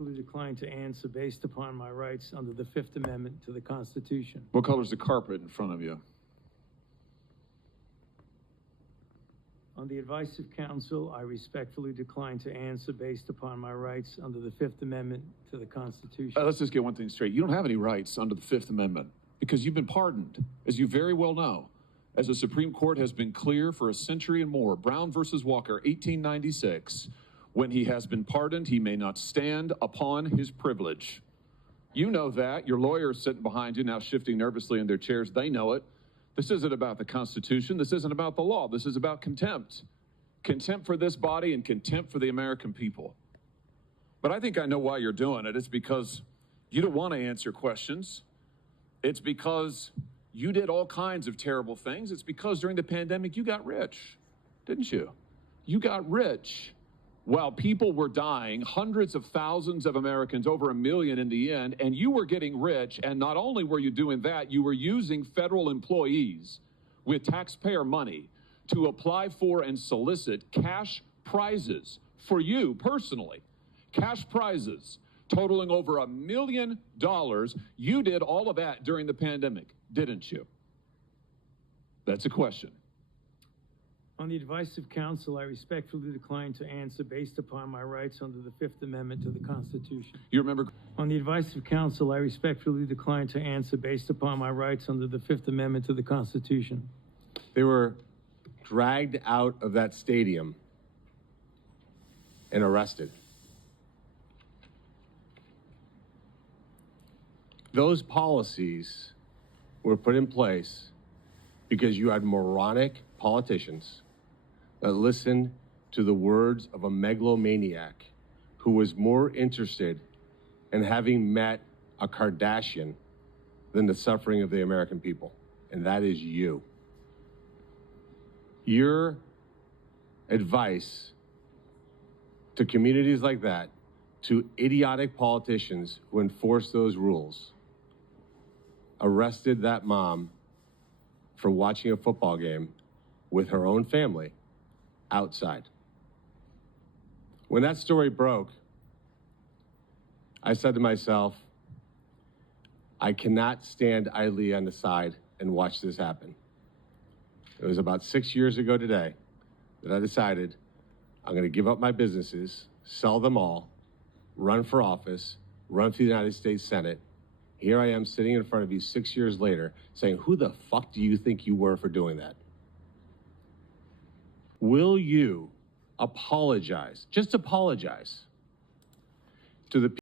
Decline to answer based upon my rights under the Fifth Amendment to the Constitution. What color is the carpet in front of you? On the advice of counsel, I respectfully decline to answer based upon my rights under the Fifth Amendment to the Constitution. Let's just get one thing straight. You don't have any rights under the Fifth Amendment because you've been pardoned, as you very well know. As the Supreme Court has been clear for a century and more, Brown versus Walker, 1896, when he has been pardoned, he may not stand upon his privilege. You know that. Your lawyer is sitting behind you now, shifting nervously in their chairs. They know it. This isn't about the Constitution. This isn't about the law. This is about contempt. Contempt for this body and contempt for the American people. But I think I know why you're doing it. It's because you don't want to answer questions. It's because you did all kinds of terrible things. It's because during the pandemic, you got rich, didn't you? You got rich. While people were dying, hundreds of thousands of Americans, over 1 million in the end, and you were getting rich, and not only were you doing that, you were using federal employees with taxpayer money to apply for and solicit cash prizes for you personally, cash prizes totaling over $1 million. You did all of that during the pandemic, didn't you? That's a question. On the advice of counsel, I respectfully decline to answer based upon my rights under the Fifth Amendment to the Constitution. You remember? On the advice of counsel, I respectfully decline to answer based upon my rights under the Fifth Amendment to the Constitution. They were dragged out of that stadium and arrested. Those policies were put in place because you had moronic politicians that listened to the words of a megalomaniac who was more interested in having met a Kardashian than the suffering of the American people, and that is you. Your advice to communities like that, to idiotic politicians who enforce those rules, arrested that mom for watching a football game with her own family outside. When that story broke, I said to myself, I cannot stand idly on the side and watch this happen. It was about 6 years ago today that I decided I'm going to give up my businesses, sell them all, run for office, run for the United States Senate. Here I am sitting in front of you 6 years later saying, who the fuck do you think you were for doing that? Will you apologize, just apologize, to the people